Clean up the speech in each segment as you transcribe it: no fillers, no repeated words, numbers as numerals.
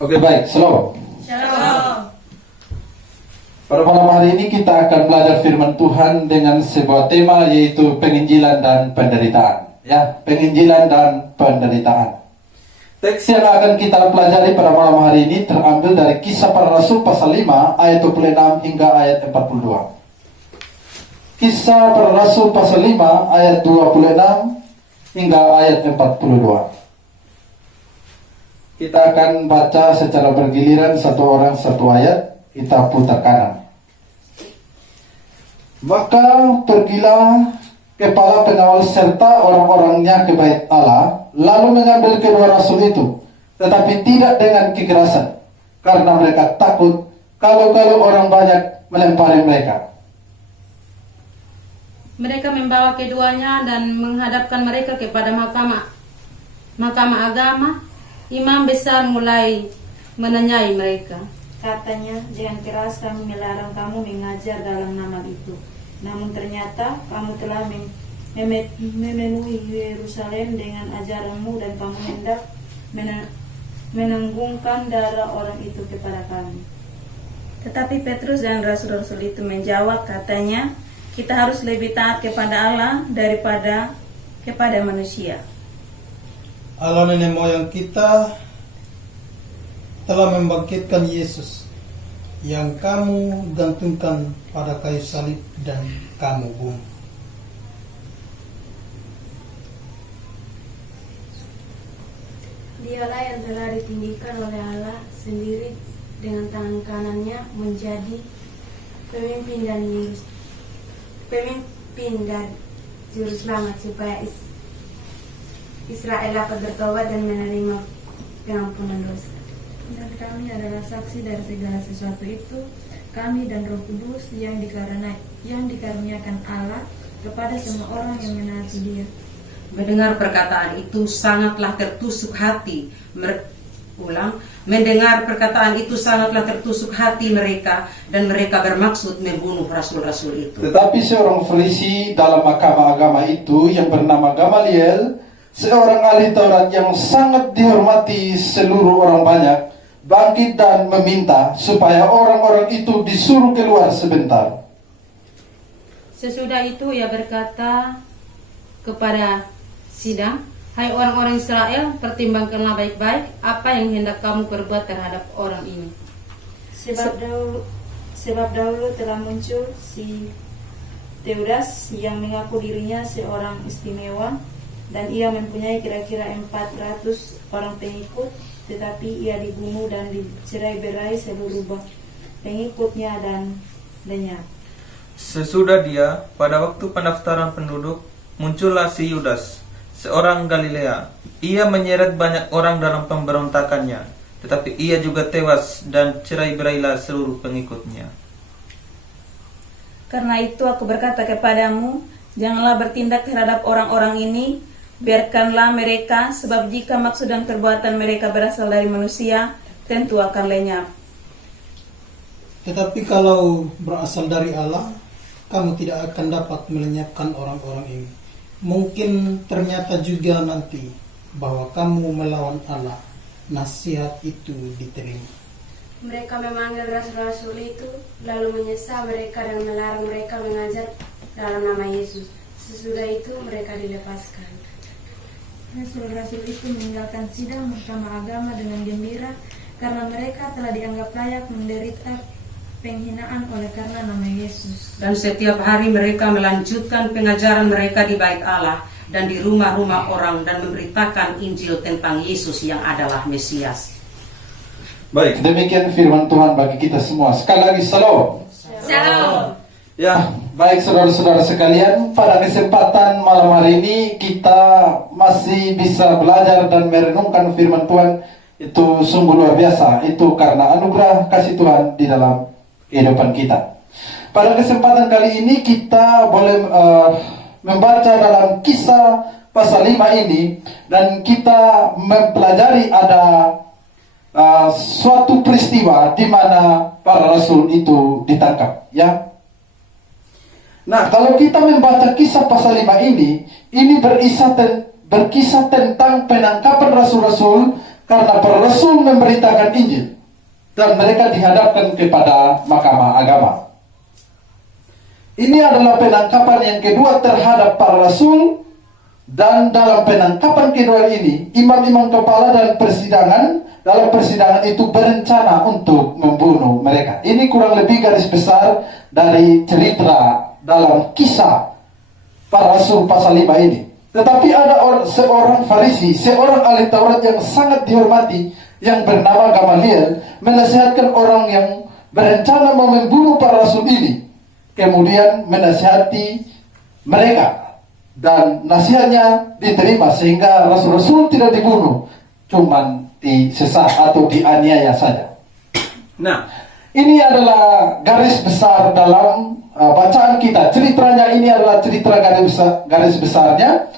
Oke, baik, shalom. Shalom. Pada malam hari ini kita akan belajar firman Tuhan dengan sebuah tema, yaitu penginjilan dan penderitaan. Ya, penginjilan dan penderitaan. Teks yang akan kita pelajari pada malam hari ini terambil dari Kisah Para Rasul pasal 5 ayat 26 hingga ayat 42. Kisah Para Rasul pasal 5 ayat 26 hingga ayat 42. Kita akan baca secara bergiliran, satu orang satu ayat, kita putar kanan. Maka pergilah kepala pengawal serta orang-orangnya ke bait Allah, lalu mengambil kedua rasul itu, tetapi tidak dengan kekerasan, karena mereka takut kalau orang banyak melempari mereka. Mereka membawa keduanya dan menghadapkan mereka kepada mahkamah agama. Imam besar mulai menanyai mereka. Katanya, dengan keras kami melarang kamu mengajar dalam nama itu. Namun ternyata kamu telah memenuhi Yerusalem dengan ajaranmu dan kamu hendak menanggungkan darah orang itu kepada kami. Tetapi Petrus dan rasul-rasul itu menjawab, katanya, kita harus lebih taat kepada Allah daripada kepada manusia. Allah nenek moyang kita telah membangkitkan Yesus yang kamu gantungkan pada kayu salib dan kamu bunuh. Dialah yang telah ditinggikan oleh Allah sendiri dengan tangan kanannya menjadi pemimpin dan juru selamat supaya Israel dapat bertobat dan menerima pengampunan dosa. Dan kami adalah saksi dari segala sesuatu itu, kami dan Roh Kudus yang dikaruniakan Allah kepada semua orang yang menaati Dia. Mendengar perkataan itu sangatlah tertusuk hati. Mendengar perkataan itu sangatlah tertusuk hati mereka, dan mereka bermaksud membunuh rasul-rasul itu. Tetapi seorang Farisi dalam mahkamah agama itu yang bernama Gamaliel, seorang ahli Taurat yang sangat dihormati seluruh orang banyak, bangkit dan meminta supaya orang-orang itu disuruh keluar sebentar. Sesudah itu ia berkata kepada sidang, hai orang-orang Israel, pertimbangkanlah baik-baik apa yang hendak kamu perbuat terhadap orang ini. Sebab dahulu telah muncul si Teudas yang mengaku dirinya seorang istimewa, dan ia mempunyai kira-kira 400 orang pengikut, tetapi ia dibunuh dan dicerai-berai seluruh pengikutnya dan lenyap. Sesudah dia, pada waktu pendaftaran penduduk, muncullah si Yudas, seorang Galilea. Ia menyeret banyak orang dalam pemberontakannya, tetapi ia juga tewas dan cerai-berailah seluruh pengikutnya. Karena itu aku berkata kepadamu, janganlah bertindak terhadap orang-orang ini, biarkanlah mereka, sebab jika maksud dan perbuatan mereka berasal dari manusia, tentu akan lenyap. Tetapi kalau berasal dari Allah, kamu tidak akan dapat melenyapkan orang-orang ini. Mungkin ternyata juga nanti bahwa kamu melawan Allah, nasihat itu diterima. Mereka memanggil rasul-rasul itu, lalu menyesal mereka dan melarang mereka mengajar dalam nama Yesus. Sesudah itu mereka dilepaskan. Rasul-rasul itu meninggalkan sidang mahkamah agama dengan gembira, karena mereka telah dianggap layak menderita penghinaan oleh karena nama Yesus. Dan setiap hari mereka melanjutkan pengajaran mereka di bait Allah dan di rumah-rumah orang, dan memberitakan Injil tentang Yesus yang adalah Mesias. Baik, demikian firman Tuhan bagi kita semua. Sekali lagi, shalom. Shalom. Ya, baik saudara-saudara sekalian, pada kesempatan malam hari ini kita masih bisa belajar dan merenungkan firman Tuhan. Itu sungguh luar biasa. Itu karena anugerah kasih Tuhan di dalam kehidupan kita. Pada kesempatan kali ini kita boleh membaca dalam Kisah pasal 5 ini, dan kita mempelajari ada suatu peristiwa di mana para rasul itu ditangkap, ya. Nah, kalau kita membaca Kisah pasal 5 ini berkisah tentang penangkapan rasul-rasul karena para rasul memberitakan Injil dan mereka dihadapkan kepada mahkamah agama. Ini adalah penangkapan yang kedua terhadap para rasul, dan dalam penangkapan kedua ini imam-imam kepala dan dalam persidangan itu berencana untuk membunuh mereka. Ini kurang lebih garis besar dari cerita dalam kisah para rasul pasal 5 ini. Tetapi ada seorang Farisi, seorang ahli Taurat yang sangat dihormati yang bernama Gamaliel menasihatkan orang yang berencana mau membunuh para rasul ini, kemudian menasihati mereka, dan nasihatnya diterima sehingga rasul-rasul tidak dibunuh, cuman disesat atau dianiaya saja. Nah, ini adalah garis besar dalam bacaan kita. Ceritanya ini adalah cerita garis besarnya,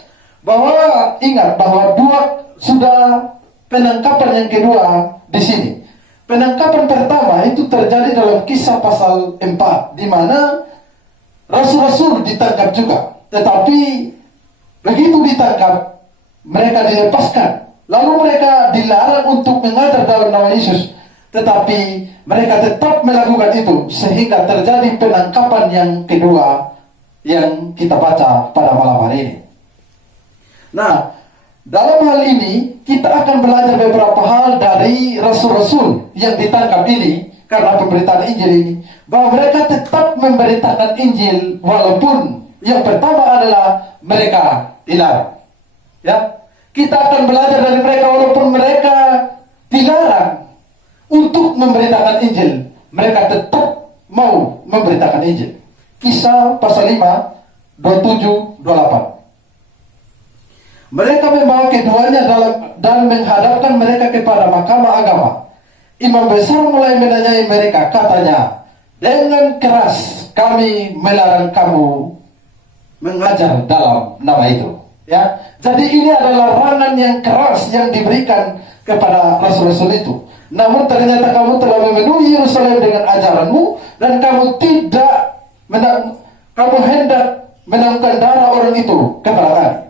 bahwa ingat bahwa sudah penangkapan yang kedua di sini. Penangkapan pertama itu terjadi dalam kisah pasal 4, di mana rasul-rasul ditangkap juga. Tetapi begitu ditangkap, mereka dilepaskan. Lalu mereka dilarang untuk mengajar dalam nama Yesus. Tetapi mereka tetap melakukan itu, sehingga terjadi penangkapan yang kedua yang kita baca pada malam hari ini. Nah, dalam hal ini kita akan belajar beberapa hal dari rasul-rasul yang ditangkap ini karena pemberitaan Injil ini, bahwa mereka tetap memberitakan Injil walaupun yang pertama adalah mereka dilarang. Ya, kita akan belajar dari mereka walaupun mereka dilarang untuk memberitakan Injil, mereka tetap mau memberitakan Injil. Kisah pasal 5, 27, 28. Mereka membawa keduanya dan menghadapkan mereka kepada mahkamah agama. Imam besar mulai menanyai mereka, katanya, dengan keras kami melarang kamu mengajar dalam nama itu. Ya, jadi ini adalah larangan yang keras yang diberikan kepada rasul-rasul itu. Namun ternyata kamu telah memenuhi Yerusalem dengan ajaranmu, dan kamu hendak menangkan darah orang itu kepada kami.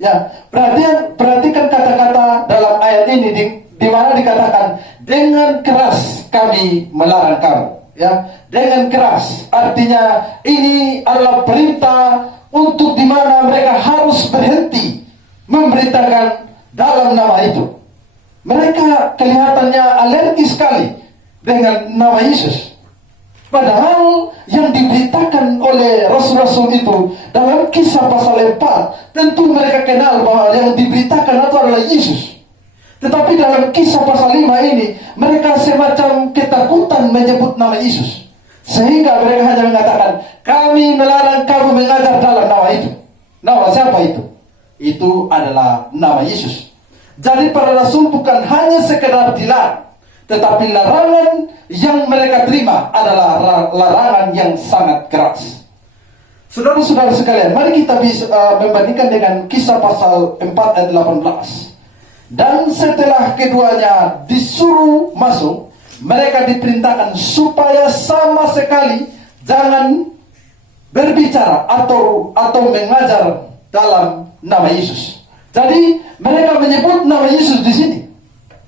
Ya, perhatikan kata-kata dalam ayat ini di mana dikatakan dengan keras kami melarang kamu. Ya, dengan keras artinya ini adalah perintah untuk di mana mereka harus berhenti memberitakan dalam nama itu. Mereka kelihatannya alergi sekali dengan nama Yesus. Padahal yang diberitakan oleh rasul-rasul itu dalam kisah pasal 4, tentu mereka kenal bahwa yang diberitakan itu adalah Yesus. Tetapi dalam kisah pasal 5 ini, mereka semacam ketakutan menyebut nama Yesus. Sehingga mereka hanya mengatakan, kami melarang kamu mengajar dalam nama itu. Nama siapa itu? Itu adalah nama Yesus. Jadi para rasul bukan hanya sekedar dilarang, tetapi larangan yang mereka terima adalah larangan yang sangat keras. Saudara-saudara sekalian, mari kita bisa membandingkan dengan kisah pasal 4 ayat 18. Dan setelah keduanya disuruh masuk, mereka diperintahkan supaya sama sekali jangan berbicara atau mengajar dalam nama Yesus. Jadi mereka menyebut nama Yesus di sini.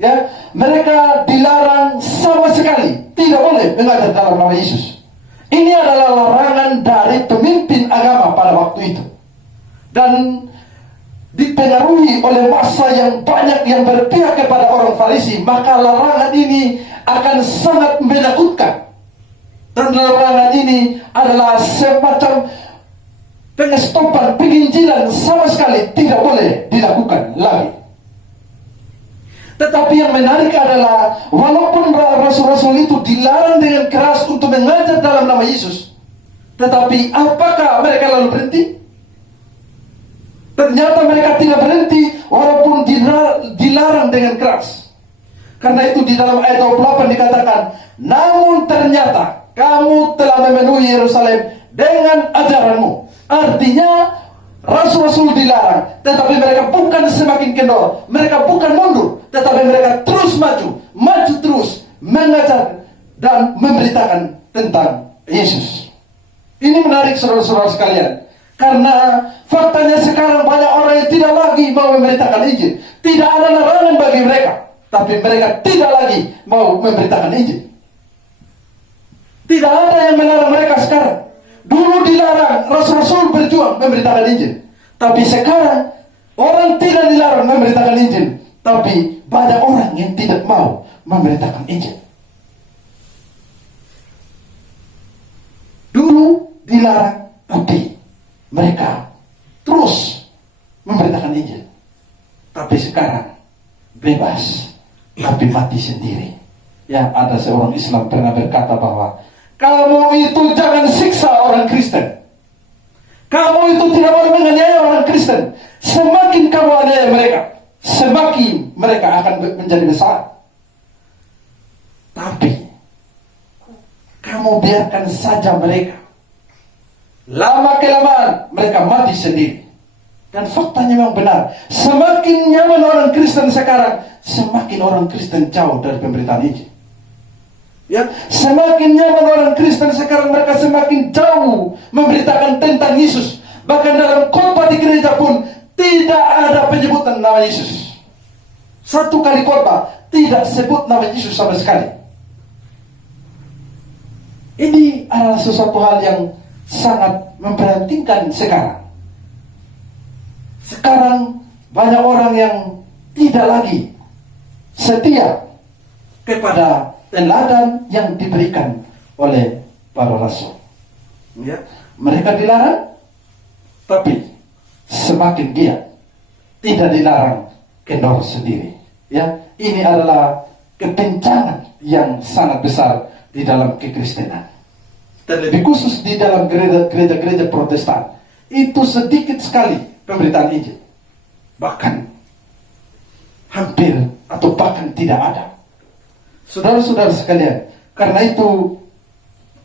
Ya, mereka dilarang sama sekali tidak boleh mengajar dalam nama Yesus. Ini adalah larangan dari pemimpin agama pada waktu itu, dan dipengaruhi oleh massa yang banyak yang berpihak kepada orang Farisi. Maka larangan ini akan sangat menakutkan, dan larangan ini adalah semacam pengestopan penginjilan, sama sekali tidak boleh dilakukan lagi. Tetapi yang menarik adalah walaupun rasul-rasul itu dilarang dengan keras untuk mengajar dalam nama Yesus, tetapi apakah mereka lalu berhenti? Ternyata mereka tidak berhenti walaupun dilarang dengan keras. Karena itu di dalam ayat 28 dikatakan, namun ternyata kamu telah memenuhi Yerusalem dengan ajaranmu. Artinya rasul-rasul dilarang, tetapi mereka bukan semakin kendor, mereka bukan mundur, tetapi mereka terus maju terus mengajar dan memberitakan tentang Yesus. Ini menarik saudara-saudara sekalian, karena faktanya sekarang banyak orang yang tidak lagi mau memberitakan Injil. Tidak ada larangan bagi mereka, tapi mereka tidak lagi mau memberitakan Injil. Tidak ada yang melarang mereka sekarang. Dulu dilarang rasul-rasul berjuang memberitakan Injil, tapi sekarang orang tidak dilarang memberitakan Injil, tapi banyak orang yang tidak mau memberitakan Injil. Dulu dilarang, tapi mereka terus memberitakan Injil. Tapi sekarang bebas, tapi mati sendiri. Ya, ada seorang Islam pernah berkata bahwa kamu itu jangan siksa orang Kristen. Kamu itu tidak boleh menganiaya orang Kristen. Semakin kamu aniaya mereka, semakin mereka akan menjadi besar. Tapi kamu biarkan saja mereka. Lama kelamaan mereka mati sendiri. Dan faktanya memang benar. Semakin nyaman orang Kristen sekarang, semakin orang Kristen jauh dari pemberitaan Injil. Ya, semakin nyaman orang Kristen sekarang, mereka semakin jauh memberitakan tentang Yesus. Bahkan dalam khotbah di gereja pun tidak ada penyebutan nama Yesus. Satu kali khotbah tidak sebut nama Yesus sama sekali. Ini adalah sesuatu hal yang sangat memprihatinkan sekarang. Sekarang banyak orang yang tidak lagi setia kepada teladan yang diberikan oleh para rasul. Ya, mereka dilarang, tapi semakin dia tidak dilarang kendor sendiri. Ya, ini adalah kebencangan yang sangat besar di dalam kekristenan. Terlebih khusus di dalam gereja-gereja Protestan. Itu sedikit sekali pemberitaan Injil. Bahkan hampir atau bahkan tidak ada. Saudara-saudara sekalian, karena itu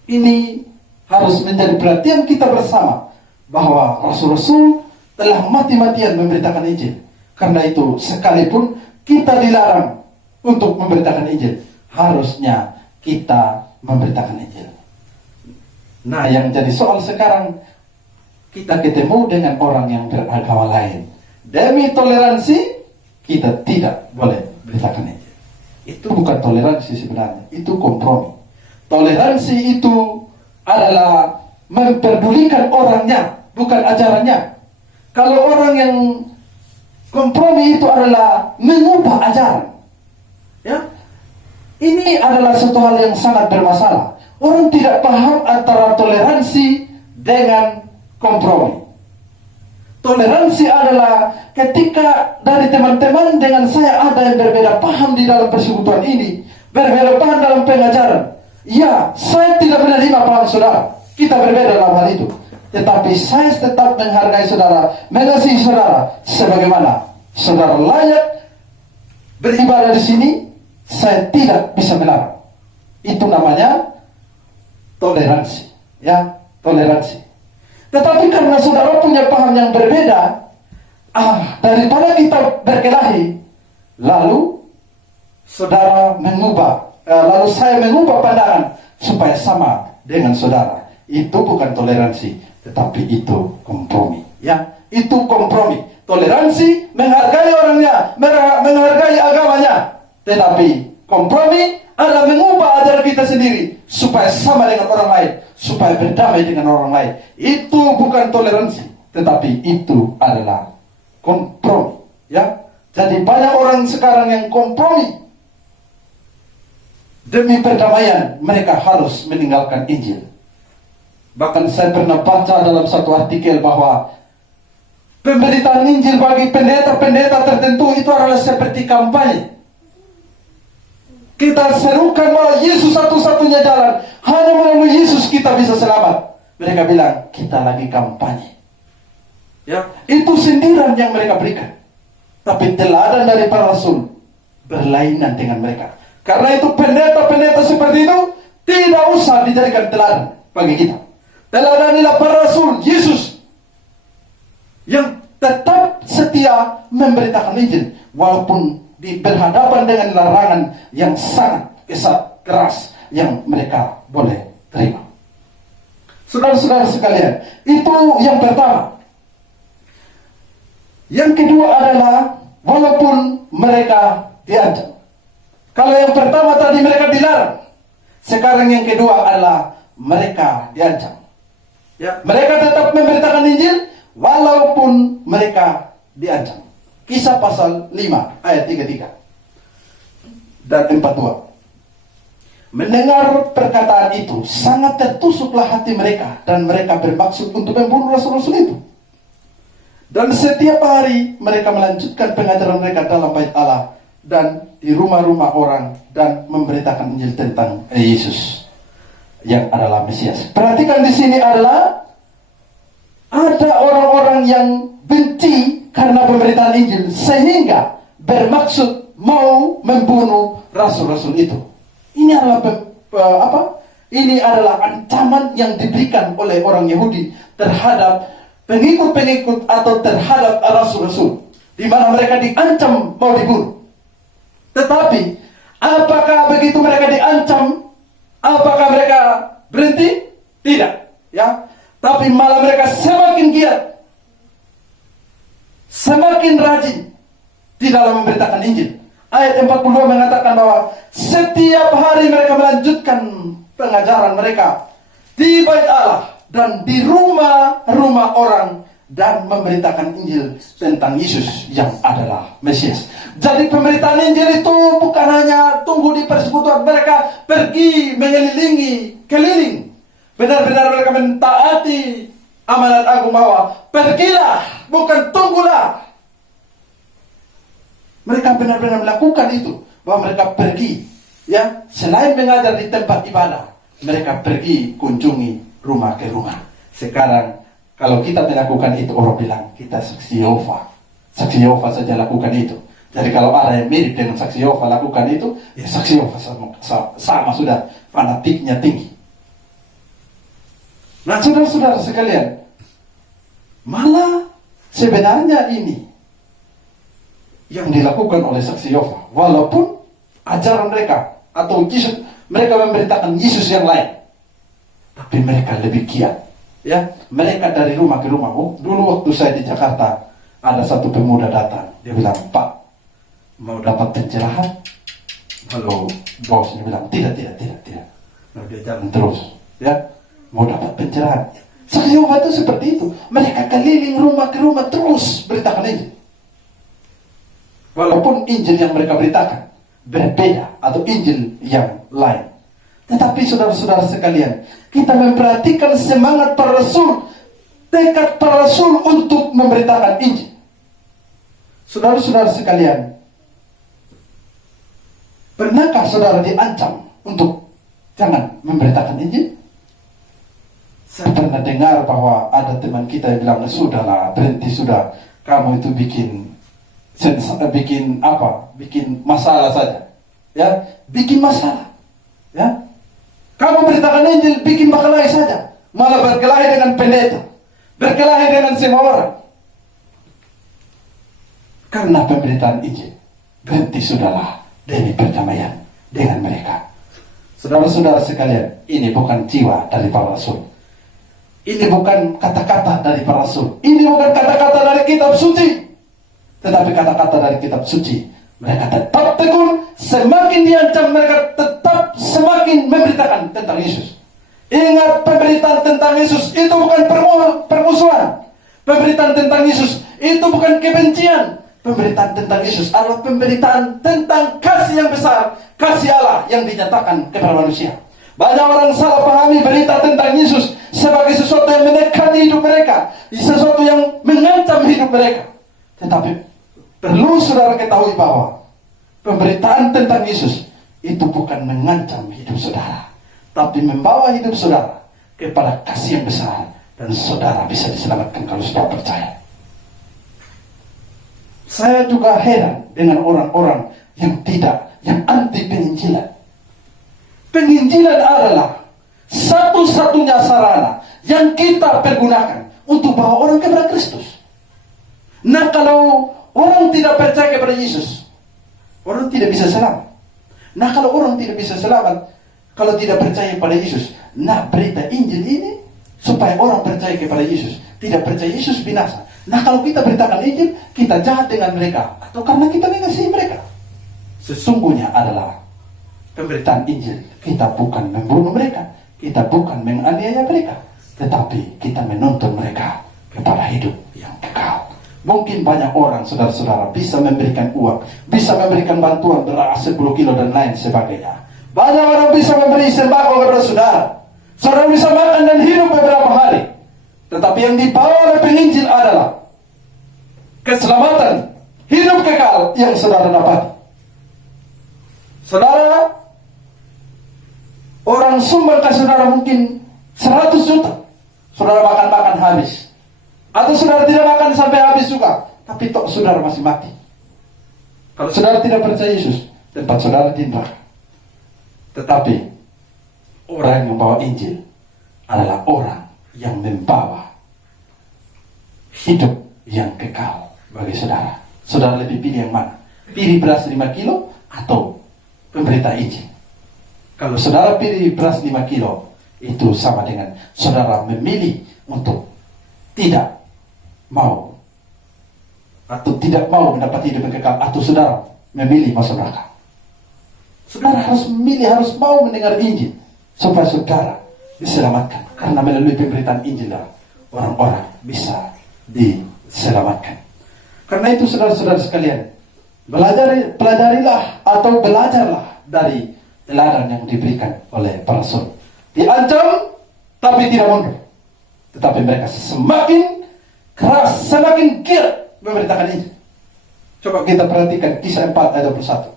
ini harus menjadi perhatian kita bersama bahwa rasul-rasul telah mati-matian memberitakan Injil. Karena itu sekalipun kita dilarang untuk memberitakan Injil, harusnya kita memberitakan Injil. Nah, yang jadi soal sekarang, kita ketemu dengan orang yang beragama lain. Demi toleransi, kita tidak boleh beritakan Injil. Itu bukan toleransi sebenarnya, itu kompromi. Toleransi itu adalah memperdulikan orangnya, bukan ajarannya. Kalau orang yang kompromi itu adalah mengubah ajaran. Ya, ini adalah satu hal yang sangat bermasalah. Orang tidak paham antara toleransi dengan kompromi. Toleransi adalah ketika dari teman-teman dengan saya ada yang berbeda paham di dalam persekutuan ini, berbeda paham dalam pengajaran. Ya, saya tidak menerima paham saudara. Kita berbeda dalam hal itu. Tetapi saya tetap menghargai saudara, mengasihi saudara sebagaimana saudara layak beribadah di sini. Saya tidak bisa melarang. Itu namanya toleransi, ya, toleransi. Tetapi karena saudara punya paham yang berbeda, daripada kita berkelahi, lalu saudara mengubah, lalu saya mengubah pandangan supaya sama dengan saudara. Itu bukan toleransi, tetapi itu kompromi, ya, itu kompromi. Toleransi menghargai orangnya, menghargai agamanya, tetapi kompromi adalah mengubah ajaran kita sendiri supaya sama dengan orang lain, supaya berdamai dengan orang lain. Itu bukan toleransi, tetapi itu adalah kompromi. Ya, jadi banyak orang sekarang yang kompromi demi perdamaian. Mereka harus meninggalkan Injil. Bahkan saya pernah baca dalam satu artikel bahwa pemberitaan Injil bagi pendeta-pendeta tertentu itu adalah seperti kampanye. Kita serukan bahwa Yesus satu-satunya jalan. Hanya melalui Yesus kita bisa selamat. Mereka bilang, kita lagi kampanye. Ya, itu sindiran yang mereka berikan. Tapi teladan dari para rasul berlainan dengan mereka. Karena itu pendeta-pendeta seperti itu tidak usah dijadikan teladan bagi kita. Teladanilah para rasul Yesus yang tetap setia memberitakan Injil walaupun berhadapan dengan larangan yang sangat keras yang mereka boleh terima. Saudara-saudara sekalian, itu yang pertama. Yang kedua adalah walaupun mereka diancam, Kalau yang pertama tadi mereka dilarang, sekarang yang kedua adalah mereka diancam. Ya, mereka tetap memberitakan Injil walaupun mereka diancam. Kisah pasal 5 ayat 33 dan 42. Mendengar perkataan itu, sangat tertusuklah hati mereka dan mereka bermaksud untuk membunuh rasul-rasul itu. Dan setiap hari mereka melanjutkan pengajaran mereka dalam bait Allah dan di rumah-rumah orang dan memberitakan Injil tentang Yesus yang adalah Mesias. Perhatikan di sini adalah ada orang-orang yang benci karena pemberitaan Injil sehingga bermaksud mau membunuh rasul-rasul itu. Ini adalah Ini adalah ancaman yang diberikan oleh orang Yahudi terhadap pengikut-pengikut atau terhadap rasul-rasul, di mana mereka diancam mau dibunuh. Tetapi apakah begitu mereka diancam, apakah mereka berhenti? Tidak, ya. Tapi malah mereka semakin giat, semakin rajin di dalam memberitakan Injil. Ayat 42 mengatakan bahwa setiap hari mereka melanjutkan pengajaran mereka di bait Allah dan di rumah-rumah orang dan memberitakan Injil tentang Yesus yang adalah Mesias. Jadi pemberitaan Injil itu bukan hanya tunggu di persekutuan, mereka pergi mengelilingi keliling. Benar-benar mereka mentaati amanat agung bahwa pergilah, bukan tunggulah. Mereka benar-benar melakukan itu, bahwa mereka pergi, ya, selain mengajar di tempat ibadah, mereka pergi kunjungi rumah ke rumah. Sekarang kalau kita melakukan itu, orang bilang kita saksi Yehova. Saksi Yehova saja lakukan itu. Jadi kalau ada yang mirip dengan saksi Yehova lakukan itu, ya saksi Yehova sama sudah fanatiknya tinggi. Nah, saudara-saudara sekalian, malah sebenarnya ini yang dilakukan oleh saksi Yehova, walaupun ajaran mereka atau Yesus, mereka memberitakan Yesus yang lain, tapi mereka lebih giat, ya. Mereka dari rumah ke rumah. Dulu waktu saya di Jakarta, ada satu pemuda datang, dia bilang, "Pak, mau dapat pencerahan?" Lalu bosnya bilang, tidak. Lalu dia jalan terus, ya, mau dapat pencerahan. Saksi Yehova itu seperti itu, mereka keliling rumah ke rumah terus beritakan Injil. Walaupun Injil yang mereka beritakan berbeda atau Injil yang lain. Tetapi saudara-saudara sekalian, kita memperhatikan semangat para rasul, tekad para rasul untuk memberitakan Injil. Saudara-saudara sekalian, pernahkah saudara diancam untuk jangan memberitakan Injil? Saya pernah dengar bahwa ada teman kita yang bilang, "Sudahlah, berhenti sudah, kamu itu bikin masalah saja, ya, bikin masalah, ya. Kamu beritakan Injil, bikin berkelahi saja, malah berkelahi dengan pendeta, berkelahi dengan semua orang." Karena pemberitaan Injil, berhenti sudahlah demi perdamaian dengan mereka. Saudara-saudara sekalian, ini bukan jiwa dari para rasul. Ini bukan kata-kata dari para rasul. Ini bukan kata-kata dari kitab suci. Tetapi kata-kata dari kitab suci, mereka tetap tekun, semakin diancam mereka tetap semakin memberitakan tentang Yesus. Ingat, pemberitaan tentang Yesus itu bukan permusuhan. Pemberitaan tentang Yesus itu bukan kebencian. Pemberitaan tentang Yesus adalah pemberitaan tentang kasih yang besar, kasih Allah yang dinyatakan kepada manusia. Banyak orang salah pahami berita tentang Yesus sebagai sesuatu yang menekan hidup mereka, sesuatu yang mengancam hidup mereka. Tetapi perlu saudara ketahui bahwa pemberitaan tentang Yesus itu bukan mengancam hidup saudara, tapi membawa hidup saudara kepada kasih yang besar, dan saudara bisa diselamatkan kalau saudara percaya. Saya juga heran dengan orang-orang yang anti penginjilan. Penginjilan adalah satu-satunya sarana yang kita pergunakan untuk bawa orang kepada Kristus. Nah, kalau orang tidak percaya kepada Yesus, orang tidak bisa selamat. Nah, kalau orang tidak bisa selamat, kalau tidak percaya kepada Yesus, nah, berita Injil ini supaya orang percaya kepada Yesus, tidak percaya Yesus binasa. Nah, kalau kita beritakan Injil, kita jahat dengan mereka, atau karena kita mengasihi mereka. Sesungguhnya adalah pemberitaan Injil, kita bukan membunuh mereka, kita bukan menganiaya mereka, tetapi kita menuntun mereka kepada hidup yang kekal. Mungkin banyak orang, saudara-saudara, bisa memberikan uang, bisa memberikan bantuan beras 10 kilo dan lain sebagainya. Banyak orang bisa memberi sembako kepada saudara. Saudara bisa makan dan hidup beberapa hari. Tetapi yang dibawa oleh penginjil adalah keselamatan, hidup kekal yang saudara dapat. Saudara, orang sumbang ke saudara mungkin 100 juta. Saudara makan-makan habis. Atau saudara tidak makan sampai habis juga, tapi tok saudara masih mati. Kalau saudara tidak percaya Yesus, tempat saudara di neraka. Tetapi orang yang membawa Injil adalah orang yang membawa hidup yang kekal bagi saudara. Saudara lebih pilih yang mana? Pilih beras 5 kilo atau pemberita Injil? Kalau saudara pilih beras 5 kilo, itu sama dengan saudara memilih untuk tidak mau atau tidak mau mendapat hidup yang kekal, atau saudara memilih masuk neraka. Saudara harus memilih, harus mau mendengar Injil supaya saudara diselamatkan. Karena melalui pemberitaan Injil orang-orang bisa diselamatkan. Karena itu saudara-saudara sekalian, pelajarilah atau belajarlah dari teladan yang diberikan oleh para rasul. Diancam tapi tidak mundur, tetapi mereka semakin keras, semakin giat memberitakan Injil. Coba kita perhatikan Kisah 4 ayat 21.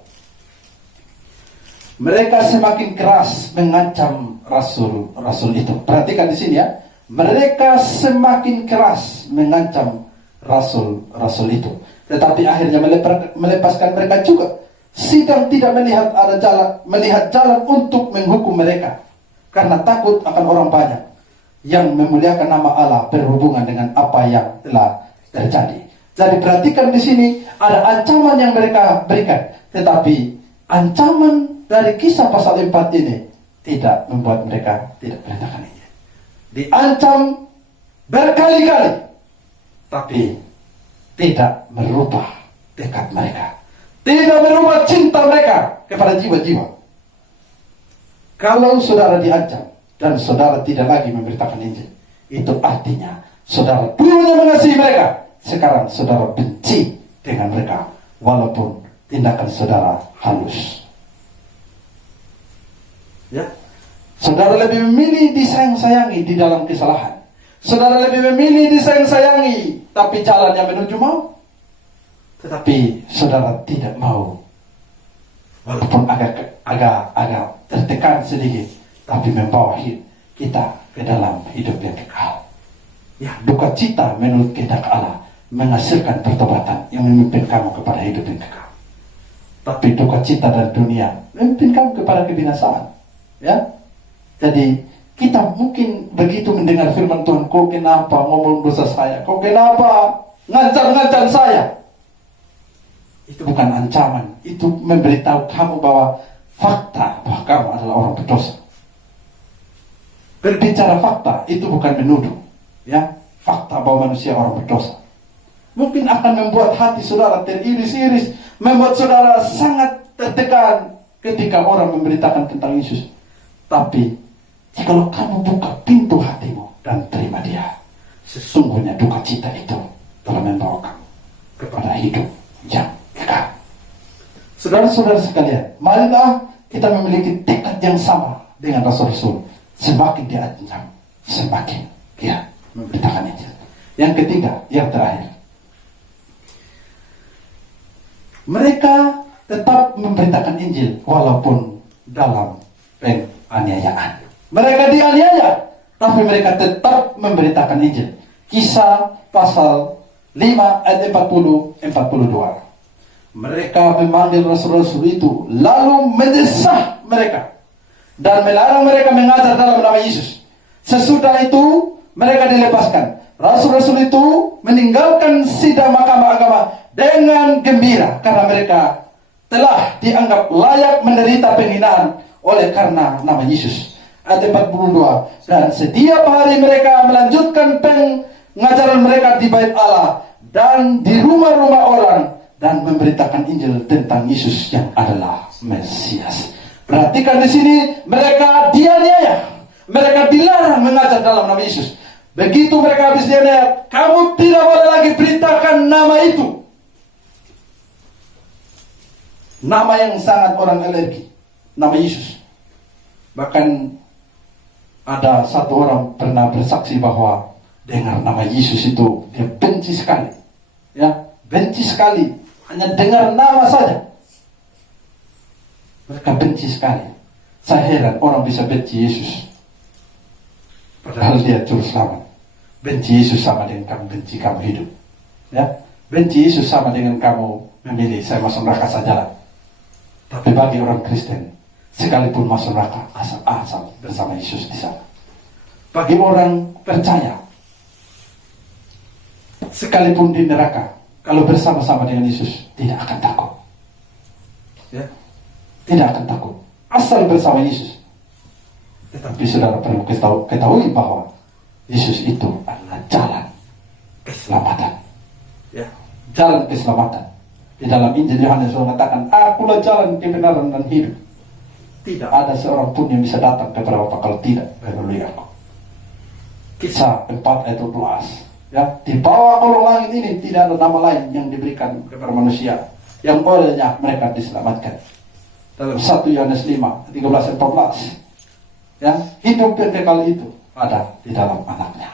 Mereka semakin keras mengancam rasul-rasul itu. Perhatikan di sini ya. Mereka semakin keras mengancam rasul-rasul itu. Tetapi akhirnya melepaskan mereka juga. Sidang tidak melihat jalan untuk menghukum mereka, karena takut akan orang banyak yang memuliakan nama Allah berhubungan dengan apa yang telah terjadi. Jadi perhatikan di sini ada ancaman yang mereka berikan, tetapi ancaman dari Kisah pasal 4 ini tidak membuat mereka tidak perintahkan ini. Diancam berkali-kali, tapi tidak merubah tekad mereka, tidak merubah cinta mereka kepada jiwa-jiwa. Kalau saudara diancam dan saudara tidak lagi memberitakan Injil, itu artinya saudara dulunya mengasihi mereka, sekarang saudara benci dengan mereka, walaupun tindakan saudara halus. Ya, saudara lebih memilih disayang-sayangi di dalam kesalahan. Saudara lebih memilih disayang-sayangi, tapi jalannya menuju mau. Tetapi saudara tidak mau, walaupun agak tertekan sedikit, tapi membawa kita ke dalam hidup yang kekal. Ya, duka cita menurut kehendak Allah menghasilkan pertobatan yang memimpin kamu kepada hidup yang kekal. Tapi duka cita dari dunia memimpin kamu kepada kebinasaan. Ya, jadi kita mungkin begitu mendengar firman Tuhan, kok kenapa ngomong dosa saya? Kok kenapa ngancam saya? Itu bukan ancaman, itu memberitahu kamu bahwa fakta bahwa kamu adalah orang berdosa. Berbicara fakta itu bukan menuduh, ya. Fakta bahwa manusia orang berdosa mungkin akan membuat hati saudara teriris-iris, membuat saudara sangat tertekan ketika orang memberitakan tentang Yesus. Tapi jikalau kamu buka pintu hatimu dan terima Dia, sesungguhnya duka cita itu telah membawa kamu kepada hidup yang kekal. Saudara-saudara sekalian, marilah kita memiliki tekad yang sama dengan Rasul-Rasul. Semakin diancam, semakin giat memberitakan Injil. Yang ketiga, yang terakhir, mereka tetap memberitakan Injil walaupun dalam penganiayaan. Mereka dianiaya, tapi mereka tetap memberitakan Injil. Kisah pasal 5 ayat 40-42. Mereka memanggil rasul-rasul itu, lalu mendesah mereka dan melarang mereka mengajar dalam nama Yesus. Sesudah itu mereka dilepaskan. Rasul-rasul itu meninggalkan sidang mahkamah agama dengan gembira, karena mereka telah dianggap layak menderita penghinaan oleh karena nama Yesus. Ayat 42. Dan setiap hari mereka melanjutkan pengajaran mereka di bait Allah dan di rumah-rumah orang, dan memberitakan Injil tentang Yesus yang adalah Mesias. Perhatikan di sini, mereka dianiaya, mereka dilarang mengajar dalam nama Yesus. Begitu mereka habis dianiaya, kamu tidak boleh lagi beritakan nama itu. Nama yang sangat orang alergi, nama Yesus. Bahkan ada satu orang pernah bersaksi bahwa dengar nama Yesus itu dia benci sekali, ya, benci sekali. Hanya dengar nama saja, mereka benci sekali. Saya heran orang bisa benci Yesus, padahal dia juru selamat. Benci Yesus sama dengan kamu benci kamu hidup, ya. Benci Yesus sama dengan kamu memilih saya masuk neraka sajalah. Tapi bagi orang Kristen, sekalipun masuk neraka, asal bersama Yesus di sana. Bagi orang percaya, sekalipun di neraka, kalau bersama-sama dengan Yesus, tidak akan takut. Ya, tidak akan takut. Asal bersama Yesus. Tetapi saudara perlu ketahui bahwa Yesus itu adalah jalan keselamatan. Ya, jalan keselamatan. Di dalam Injil Yohanes mengatakan, akulah jalan kebenaran dan hidup. Tidak ada seorang pun yang bisa datang kepada Bapa kalau tidak melalui aku. Kisah 4 ayat 12. Ya, di bawah kolong langit ini tidak ada nama lain yang diberikan kepada manusia yang olehnya mereka diselamatkan. Dalam 1 Yohanes 5 13-14. Ya, hidup yang kekal itu ada di dalam anaknya.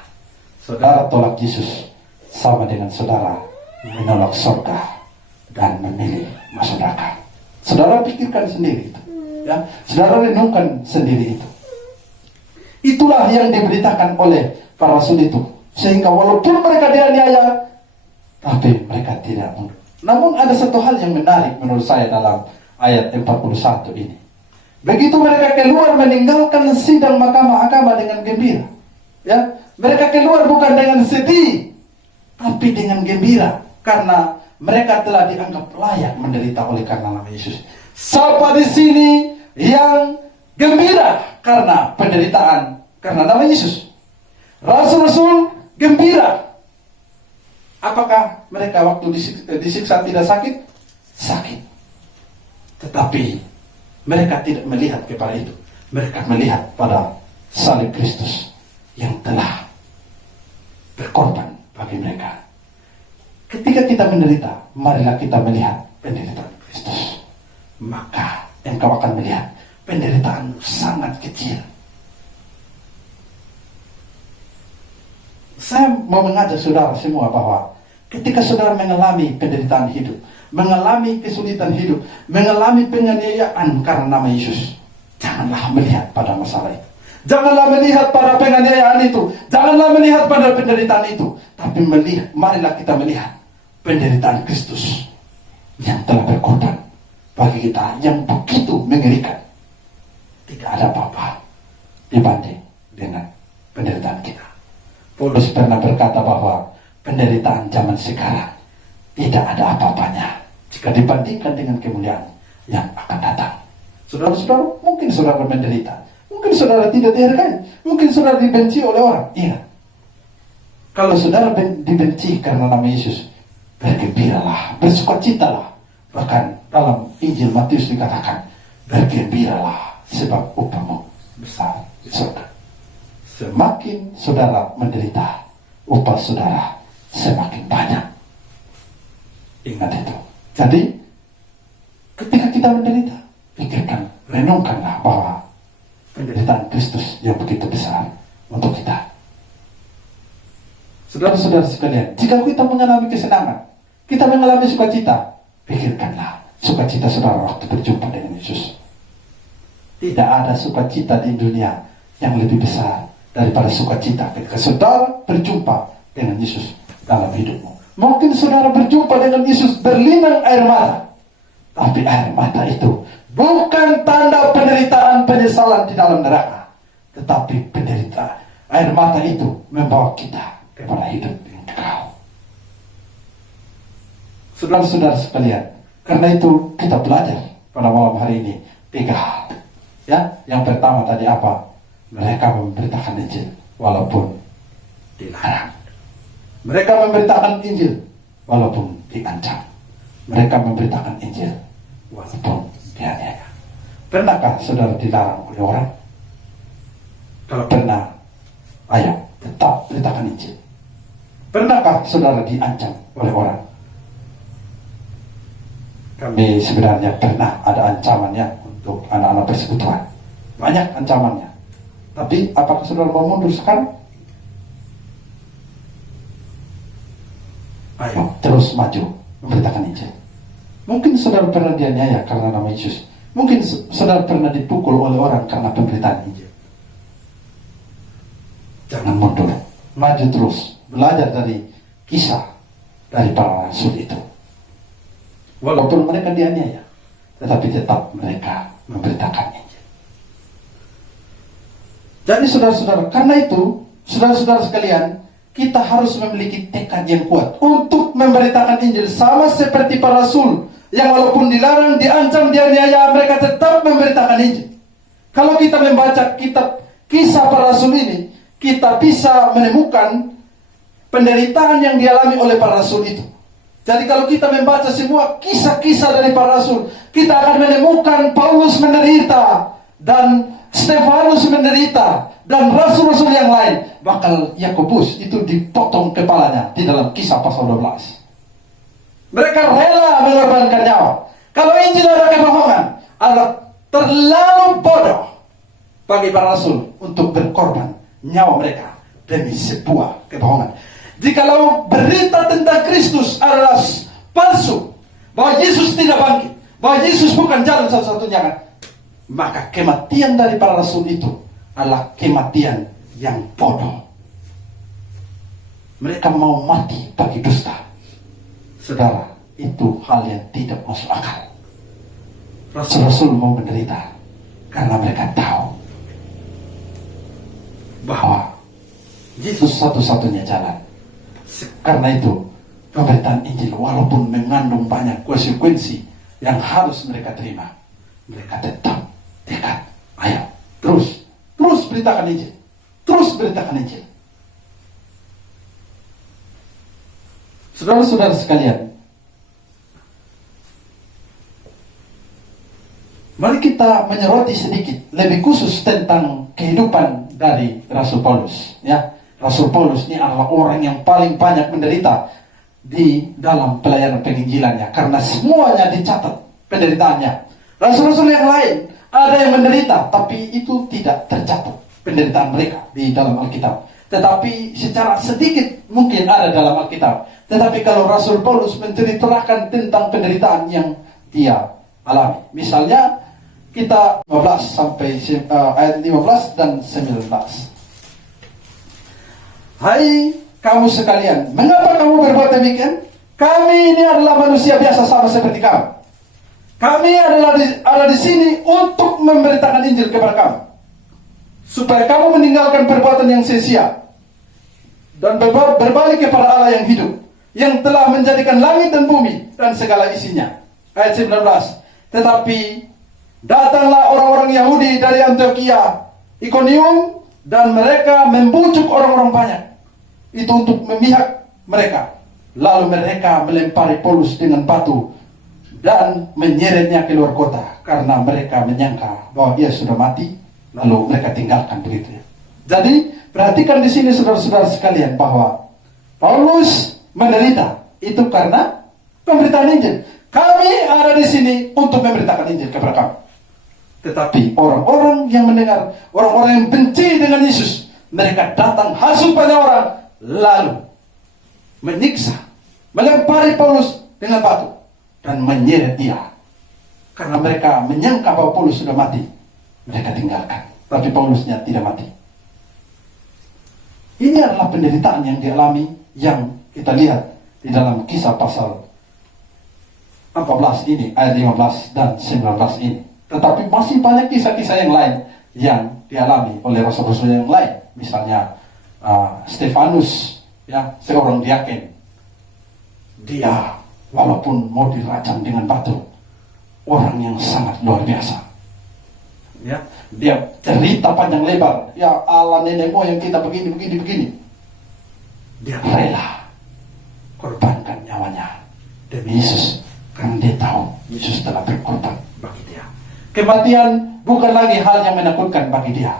Saudara tolak Yesus sama dengan saudara menolak surga dan memilih masuk neraka. Saudara pikirkan sendiri itu, ya. Saudara renungkan sendiri itu. Itulah yang diberitakan oleh para rasul itu, sehingga walaupun mereka dianiaya, tapi mereka tidak mundur. Namun ada satu hal yang menarik menurut saya dalam ayat 41 ini. Begitu mereka keluar meninggalkan sidang mahkamah agama dengan gembira, ya. Mereka keluar bukan dengan sedih, tapi dengan gembira, karena mereka telah dianggap layak menderita oleh karena nama Yesus. Siapa di sini yang gembira karena penderitaan karena nama Yesus? Rasul-rasul gembira. Apakah mereka waktu disiksa tidak sakit? Sakit. Tetapi mereka tidak melihat kepada itu. Mereka melihat pada salib Kristus yang telah berkorban bagi mereka. Ketika kita menderita, marilah kita melihat penderitaan Kristus. Maka engkau akan melihat penderitaan sangat kecil. Saya mau mengajak saudara semua bahwa ketika saudara mengalami penderitaan hidup, mengalami kesulitan hidup, mengalami penganiayaan karena nama Yesus, janganlah melihat pada masalah itu. Janganlah melihat pada penganiayaan itu. Janganlah melihat pada penderitaan itu. Tapi marilah kita melihat penderitaan Kristus yang telah berkorban bagi kita, yang begitu mengerikan. Tidak ada apa-apa dibanding dengan penderitaan kita. Paulus pernah berkata bahwa penderitaan zaman sekarang tidak ada apa-apanya jika dibandingkan dengan kemuliaan yang akan datang. Saudara-saudara, mungkin saudara menderita, mungkin saudara tidak dihargai, mungkin saudara dibenci oleh orang. Ingat, kalau saudara dibenci karena nama Yesus, bergembiralah, bersukacitalah. Bahkan dalam Injil Matius dikatakan, bergembiralah sebab upahmu besar di surga. Semakin saudara menderita, upah saudara semakin banyak. Ingat itu. Jadi, ketika kita menderita, pikirkan, renungkanlah bahwa penderitaan Kristus yang begitu besar untuk kita. Saudara-saudara sekalian, jika kita mengalami kesenangan, kita mengalami sukacita, pikirkanlah sukacita saudara waktu berjumpa dengan Yesus. Tidak ada sukacita di dunia yang lebih besar daripada sukacita ketika saudara berjumpa dengan Yesus dalam hidupmu. Mungkin saudara berjumpa dengan Yesus berlinang air mata, tapi air mata itu bukan tanda penderitaan penyesalan di dalam neraka, tetapi penderitaan. Air mata itu membawa kita kepada hidup yang kekal. Saudara-saudara sekalian, karena itu kita belajar pada malam hari ini 3 hal. Ya, yang pertama tadi apa? Mereka memberitakan Injil walaupun dilarang. Mereka memberitakan Injil walaupun diancam. Mereka memberitakan Injil walaupun dianiaya. Pernahkah saudara dilarang oleh orang? Kalau pernah, ayo tetap beritakan Injil. Pernahkah saudara diancam oleh orang? Kami sebenarnya pernah ada ancamannya untuk anak-anak persekutuan. Banyak ancamannya. Tapi apakah saudara mau mundur sekarang? Ayo terus maju memberitakan Injil. Mungkin saudara pernah dianiaya karena nama Yesus. Mungkin saudara pernah dipukul oleh orang karena pemberitaan Injil. Jangan mundur, maju terus, belajar dari kisah dari para rasul itu. Walaupun mereka dianiaya, tetapi tetap mereka memberitakan Injil. Jadi saudara-saudara, karena itu, saudara-saudara sekalian, kita harus memiliki tekad yang kuat untuk memberitakan Injil, sama seperti para rasul yang walaupun dilarang, diancam, dianiaya, mereka tetap memberitakan Injil. Kalau kita membaca kitab kisah para rasul ini, kita bisa menemukan penderitaan yang dialami oleh para rasul itu. Jadi kalau kita membaca semua kisah-kisah dari para rasul, kita akan menemukan Paulus menderita, dan Stefanus menderita, dan rasul-rasul yang lain. Bahkan Yakobus itu dipotong kepalanya di dalam Kisah pasal 12. Mereka rela mengorbankan nyawa. Kalau Injil ada kebohongan, adalah terlalu bodoh bagi para rasul untuk berkorban nyawa mereka demi sebuah kebohongan. Jikalau berita tentang Kristus adalah palsu, bahwa Yesus tidak bangkit, bahwa Yesus bukan jalan satu-satunya kan, maka kematian dari para rasul itu adalah kematian yang bodoh. Mereka mau mati bagi dusta. Saudara, itu hal yang tidak masuk akal. Rasul-rasul mau menderita karena mereka tahu bahwa Yesus satu-satunya jalan. Karena itu, pemberitaan Injil walaupun mengandung banyak konsekuensi yang harus mereka terima, mereka tetap tekad. Ayo, terus beritakan Injil. Terus beritakan Injil. Saudara-saudara sekalian, mari kita menyoroti sedikit lebih khusus tentang kehidupan dari Rasul Paulus. Ya, Rasul Paulus ini adalah orang yang paling banyak menderita di dalam pelayanan penginjilannya, karena semuanya dicatat penderitaannya. Rasul-rasul yang lain ada yang menderita, tapi itu tidak tercatat penderitaan mereka di dalam Alkitab. Tetapi secara sedikit mungkin ada dalam Alkitab. Tetapi kalau Rasul Paulus menceritakan tentang penderitaan yang dia alami, misalnya kita 15 sampai ayat 15 dan 19. Hai kamu sekalian, mengapa kamu berbuat demikian? Kami ini adalah manusia biasa sama seperti kamu. Kami ada di sini untuk memberitakan Injil kepada kamu, supaya kamu meninggalkan perbuatan yang sia-sia dan berbalik kepada Allah yang hidup, yang telah menjadikan langit dan bumi dan segala isinya. Ayat 19. Tetapi datanglah orang-orang Yahudi dari Antioquia, Ikonium, dan mereka membujuk orang-orang banyak itu untuk memihak mereka. Lalu mereka melempari Paulus dengan batu dan menyeretnya keluar kota, karena mereka menyangka bahwa ia sudah mati. Lalu mereka tinggalkan begitu. Jadi perhatikan di sini saudara-saudara sekalian, bahwa Paulus menderita itu karena pemberitaan Injil. Kami ada di sini untuk memberitakan Injil kepada kamu. Tetapi orang-orang yang mendengar, orang-orang yang benci dengan Yesus, mereka datang hasut banyak orang, lalu menyiksa, melempari Paulus dengan batu dan menyeret dia. Karena mereka menyangka bahwa Paulus sudah mati, mereka tinggalkan. Tapi Paulusnya tidak mati. Ini adalah penderitaan yang dialami, yang kita lihat di dalam Kisah pasal 14 ini, ayat 15 dan 19 ini. Tetapi masih banyak kisah-kisah yang lain yang dialami oleh rasul-rasul yang lain. Misalnya Stefanus, ya, seorang diaken. Dia walaupun mau dirajam dengan batu, orang yang sangat luar biasa. Ya, dia cerita panjang lebar. Ya Allah, nenek moyang kita begini. Dia rela korbankan nyawanya demi Yesus, karena dia tahu Yesus telah berkorban bagi dia. Kematian bukan lagi hal yang menakutkan bagi dia,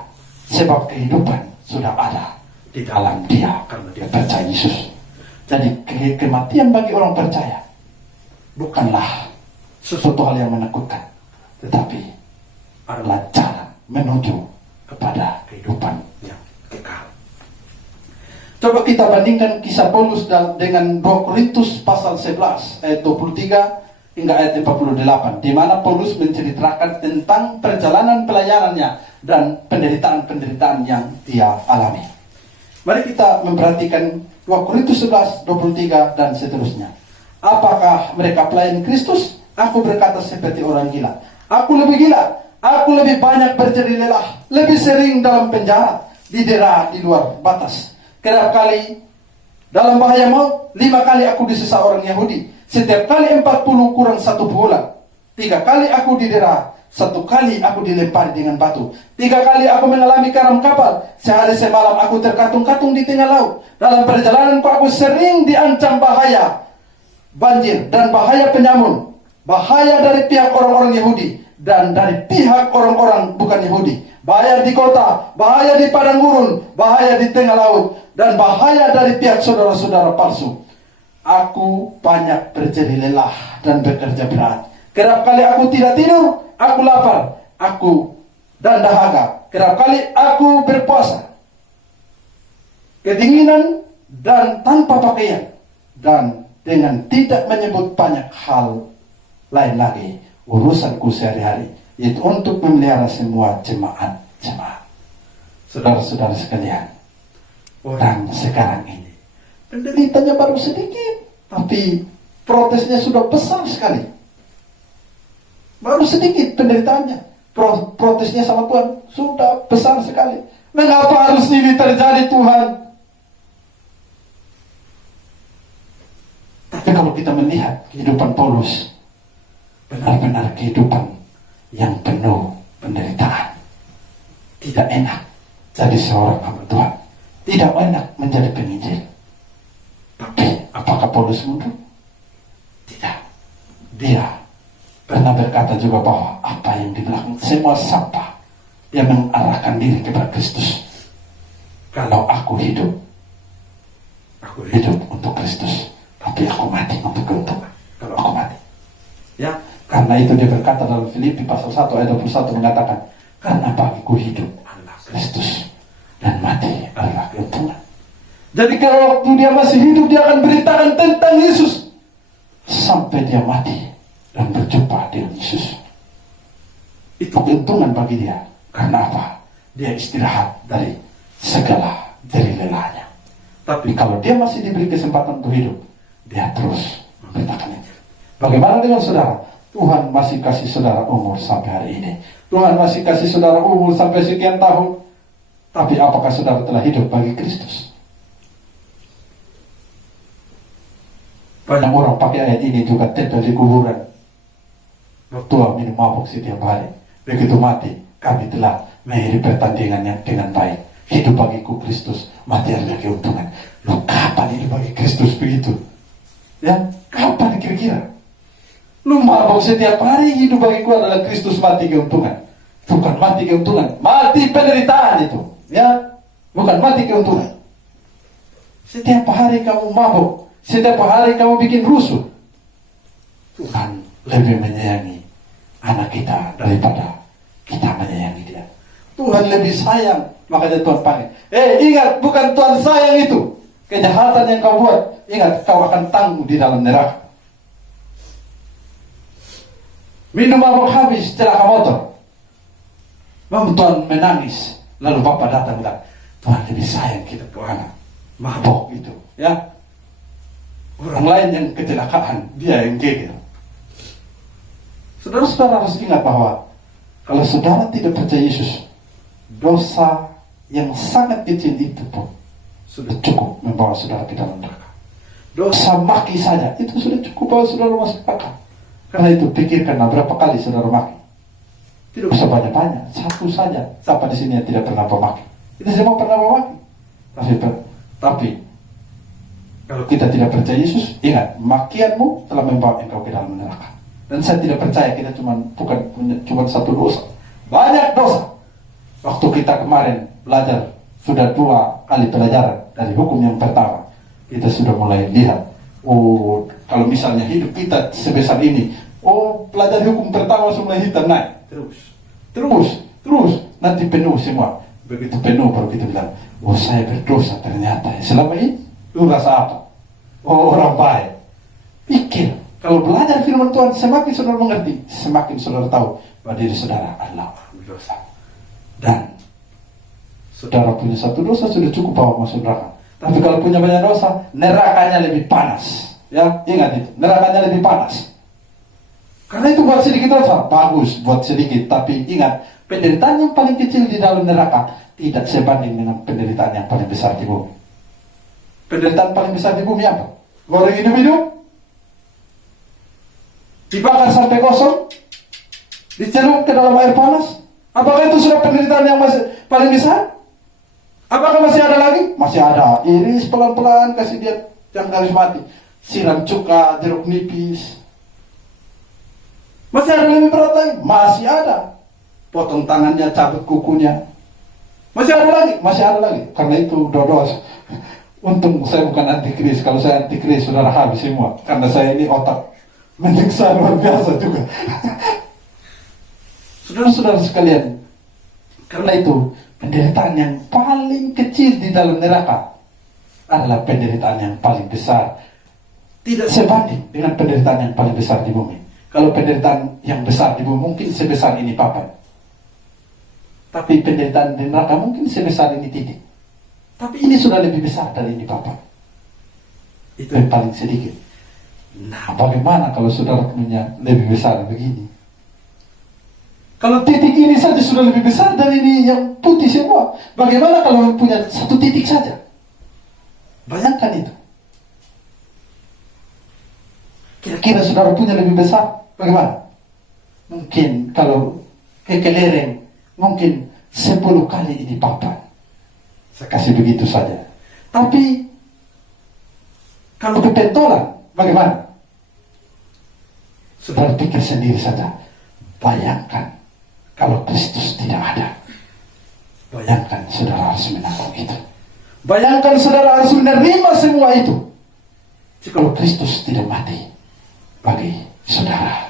sebab kehidupan sudah ada di dalam dia karena dia percaya Yesus. Jadi kematian bagi orang percaya bukanlah sesuatu hal yang menakutkan, tetapi adalah jalan menuju kepada kehidupan yang kekal. Coba kita bandingkan kisah Paulus dengan 2 Korintus pasal 11 ayat 23 hingga ayat 48, di mana Paulus menceritakan tentang perjalanan pelayanannya dan penderitaan-penderitaan yang dia alami. Mari kita memperhatikan 2 Korintus 11, 23 dan seterusnya. Apakah mereka pelayan Kristus? Aku berkata seperti orang gila. Aku lebih gila. Aku lebih banyak berjeri lelah, lebih sering dalam penjara, didera di luar batas. Kerap kali dalam bahaya maut, 5 kali aku disesat orang Yahudi. Setiap kali 40 kurang 1 bulan. 3 kali aku didera, 1 kali aku dilempari dengan batu. 3 kali aku mengalami karam kapal. Sehari semalam aku terkatung-katung di tengah laut. Dalam perjalananku aku sering diancam bahaya banjir dan bahaya penyamun. Bahaya dari pihak orang-orang Yahudi dan dari pihak orang-orang bukan Yahudi. Bahaya di kota, bahaya di padang gurun, bahaya di tengah laut, dan bahaya dari pihak saudara-saudara palsu. Aku banyak berjeri lelah dan bekerja berat. Kerap kali aku tidak tidur, aku lapar, aku dan dahaga. Kerap kali aku berpuasa, kedinginan dan tanpa pakaian, dan dengan tidak menyebut banyak hal lain lagi urusanku sehari-hari, yaitu untuk memelihara semua jemaat-jemaat. Saudara-saudara sekalian, orang sekarang ini penderitaannya baru sedikit, tapi protesnya sudah besar sekali. Baru sedikit penderitaannya, protesnya sama Tuhan sudah besar sekali. Mengapa harus ini terjadi, Tuhan? Tapi kalau kita melihat kehidupan Paulus, benar-benar kehidupan yang penuh penderitaan. Tidak enak jadi seorang hamba Tuhan. Tidak enak menjadi penginjil. Tapi apakah Paulus mundur? Tidak. Dia pernah berkata juga bahwa apa yang di belakang semua sampah, dia mengarahkan diri kepada Kristus. Kalau aku hidup untuk Kristus, tapi aku mati untuk keuntungan. Kalau aku mati, ya. Karena itu dia berkata dalam Filipi pasal 1 ayat 21 mengatakan, karena bagiku hidup adalah Kristus dan mati adalah keuntungan. Jadi kalau waktu dia masih hidup, dia akan beritakan tentang Yesus sampai dia mati dan berjumpa dengan Yesus. Itu keuntungan bagi dia. Karena apa? Dia istirahat dari segala jeri lelahnya. Tapi kalau dia masih diberi kesempatan untuk hidup, dia terus memberitakan itu. Bagaimana dengan saudara? Tuhan masih kasih saudara umur sampai hari ini. Tuhan masih kasih saudara umur sampai sekian tahun. Tapi apakah saudara telah hidup bagi Kristus? Banyak orang pakai ayat ini juga tetap di kuburan. Bertua minum mabuk setiap hari. Begitu mati, kami telah mengakhiri pertandingannya dengan baik. Hidup bagiku Kristus, mati adalah keuntungan. Loh, kapan ini bagi Kristus begitu? Ya, kapan kira-kira? Lu mabuk setiap hari, hidup bagiku adalah Kristus, mati keuntungan. Bukan mati keuntungan, mati penderitaan itu. Ya, bukan mati keuntungan. Setiap hari kamu mabuk, setiap hari kamu bikin rusuh. Tuhan lebih menyayangi anak kita daripada kita menyayangi dia. Tuhan lebih sayang, makanya Tuhan panggil. Ingat, bukan Tuhan sayang itu. Kejahatan yang kau buat, ingat, kau akan tanggung di dalam neraka. Minum mabuk habis, celaka motor. Tuhan menangis. Lalu Bapak datang bilang, Tuhan lebih sayang kita ke anak. Mabuk itu, ya. Orang lain yang kecelakaan, dia yang geger. Saudara-saudara harus ingat bahwa kalau saudara tidak percaya Yesus, dosa yang sangat kecil itu pun sudah cukup membawa saudara ke dalam neraka. Dosa maki saja itu sudah cukup bawa saudara masuk neraka. Karena itu pikirkanlah berapa kali saudara maki. Tidak usah banyak-banyak, satu saja. Siapa di sini yang tidak pernah memaki? Kita semua pernah memaki. Tapi kalau kita tidak percaya Yesus, ingat, makianmu telah membawa engkau ke dalam neraka. Dan saya tidak percaya kita cuma satu dosa. Banyak dosa. Waktu kita kemarin belajar, sudah 2 kali pelajaran dari hukum yang pertama, kita sudah mulai lihat, oh kalau misalnya hidup kita sebesar ini, oh pelajari hukum pertama mulai hitam naik. Terus, nanti penuh semua. Begitu penuh baru kita bilang, oh saya berdosa ternyata. Selama ini, lu rasa apa? Oh orang baik. Pikir, kalau belajar firman Tuhan, semakin saudara mengerti, semakin saudara tahu bahwa diri saudara adalah berdosa. Dan saudara punya satu dosa sudah cukup bawa masuk neraka. Tapi kalau punya banyak dosa, nerakanya lebih panas. Ya, ingat itu, nerakanya lebih panas. Karena itu buat sedikit dosa, bagus buat sedikit. Tapi ingat, penderitaan yang paling kecil di dalam neraka tidak sebanding dengan penderitaan yang paling besar di bumi. Penderitaan paling besar di bumi apa? Goreng hidup-hidup, dibakar sampai kosong, dicelup ke dalam air panas. Apakah itu sudah penderitaan yang paling besar? Apakah masih ada lagi? Masih ada. Iris pelan-pelan, kasih dia yang garis mati. Siram cuka, jeruk nipis. Masih ada lebih berat lagi? Masih ada. Potong tangannya, cabut kukunya. Masih ada lagi? Masih ada lagi. Karena itu dodos. Untung saya bukan antikris. Kalau saya antikris, saudara habis semua. Karena saya ini otak menyiksa luar biasa juga. Saudara-saudara sekalian, karena itu penderitaan yang paling kecil di dalam neraka adalah penderitaan yang paling besar. Tidak sebanding dengan penderitaan yang paling besar di bumi. Kalau penderitaan yang besar di bumi mungkin sebesar ini papan, tapi penderitaan di neraka mungkin sebesar ini titik. Tapi ini sudah lebih besar dari ini papan. Itu yang paling sedikit. Nah, bagaimana kalau saudara punya lebih besar begini? Kalau titik ini saja sudah lebih besar dari ini yang putih semua, bagaimana kalau punya satu titik saja? Bayangkan itu. Kira-kira saudara punya lebih besar, bagaimana? Mungkin kalau ke kelereng, mungkin 10 kali ini papan. Saya kasih begitu saja. Tapi kalau ke pentolan, bagaimana? Saudara pikir sendiri saja. Bayangkan kalau Kristus tidak ada. Bayangkan saudara harus menanggung itu. Bayangkan saudara harus menerima semua itu. Jika Kristus tidak mati bagi saudara.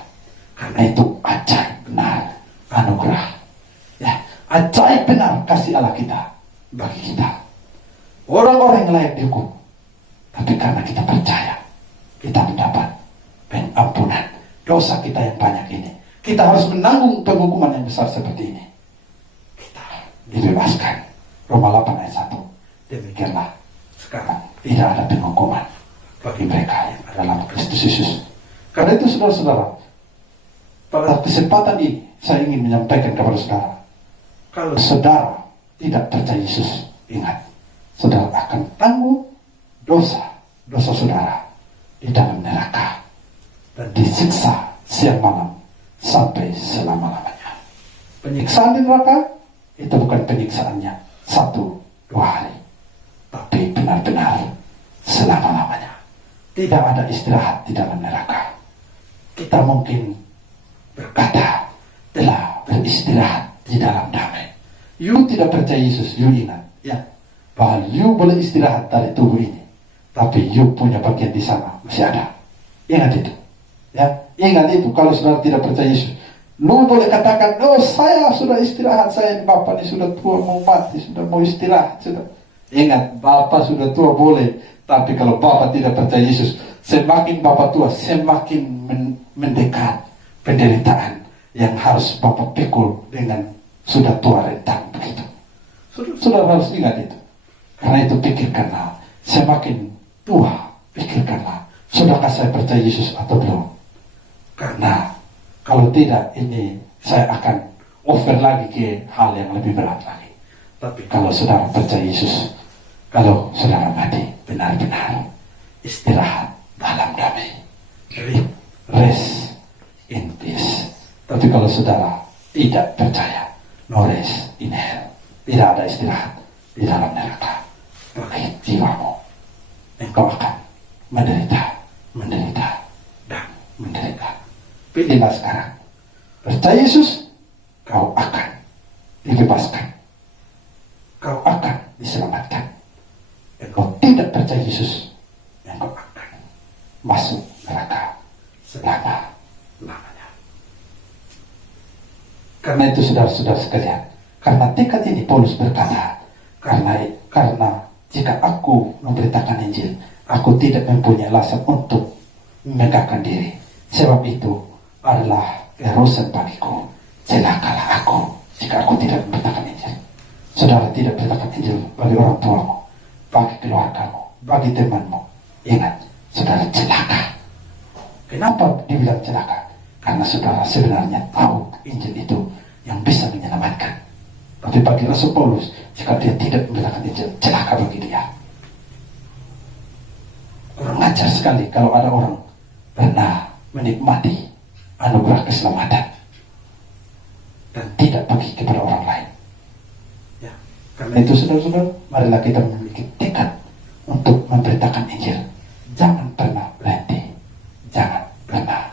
Karena itu ajaib benar anugerah. Ya, ajaib benar kasih Allah kita bagi kita. Orang-orang yang layak dihukum. Tapi karena kita percaya, kita mendapat pengampunan dosa kita yang banyak ini. Kita harus menanggung penghukuman yang besar seperti ini. Kita dibebaskan. Roma 8 ayat 1. Demikianlah sekarang tidak ada penghukuman bagi mereka yang ada dalam Kristus Yesus. Karena itu saudara-saudara, pada kesempatan ini saya ingin menyampaikan kepada saudara, kalau saudara tidak percaya Yesus, ingat, saudara akan tanggung dosa saudara di dalam neraka dan disiksa siang malam sampai selama-lamanya. Penyiksaan di neraka itu bukan penyiksaannya 1-2 hari, tapi benar-benar selama-lamanya. Tidak ada istirahat di dalam neraka. Kita mungkin berkata telah beristirahat di dalam damai. You tidak percaya Yesus, you ingat ya, bahwa you boleh istirahat dari tubuh ini, tapi you punya bagian di sana masih ada. Ingat itu. Ya, ingat itu. Kalau saudara tidak percaya Yesus, lu boleh katakan, oh saya sudah istirahat, saya ini Bapak ini sudah tua mau mati, sudah mau istirahat, sudah. Ingat, Bapak sudah tua boleh, tapi kalau Bapak tidak percaya Yesus, semakin Bapak tua, semakin mendekat penderitaan yang harus Bapak pikul dengan sudah tua rentang begitu. Saudara harus ingat itu. Karena itu pikirkanlah, semakin tua pikirkanlah, sudahkah saya percaya Yesus atau belum? Karena kalau tidak, ini saya akan over lagi ke hal yang lebih berat lagi. Tapi kalau saudara percaya Yesus, kalau saudara mati benar-benar istirahat dalam damai, rest in peace. Tapi kalau saudara tidak percaya, no rest in hell, tidak ada istirahat di dalam neraka bagi jiwamu, engkau akan menderita dan menderita. Pilihlah sekarang. Percaya Yesus, kau akan dibebaskan. Kau akan diselamatkan. Engkau tidak percaya Yesus, engkau akan masuk neraka selama-lamanya. Karena itu saudara-saudara sekalian, karena tekad ini Paulus berkata, karena jika aku memberitakan Injil, aku tidak mempunyai alasan untuk memegahkan diri. Sebab itu adalah keharusan bagiku. Celakalah aku jika aku tidak memberitakan Injil. Saudara tidak beritakan Injil bagi orang tuamu, bagi keluargamu, bagi temanmu. Ingat, saudara celaka. Kenapa dibilang celaka? Karena saudara sebenarnya tahu Injil itu yang bisa menyelamatkan. Tapi bagi Rasul Paulus, jika dia tidak memberitakan Injil, celaka bagi dia. Kurang ajar sekali kalau ada orang pernah menikmati anugerah keselamatan dan tidak bagi kepada orang lain. Ya, karena itu saudara-saudara, marilah kita memiliki tekad untuk memberitakan Injil. Jangan pernah berhenti, jangan pernah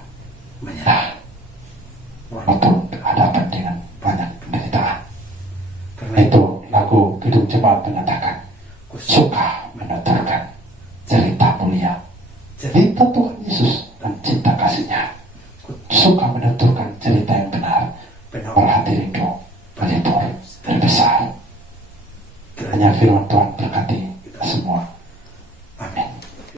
menyerah walaupun berhadapan dengan banyak penderitaan. Karena itu lagu Kidung Jemaat menyatakan, ku suka menuturkan cerita mulia, cerita Tuhan Yesus dan cinta kasih-Nya. Ku suka menuturkan cerita yang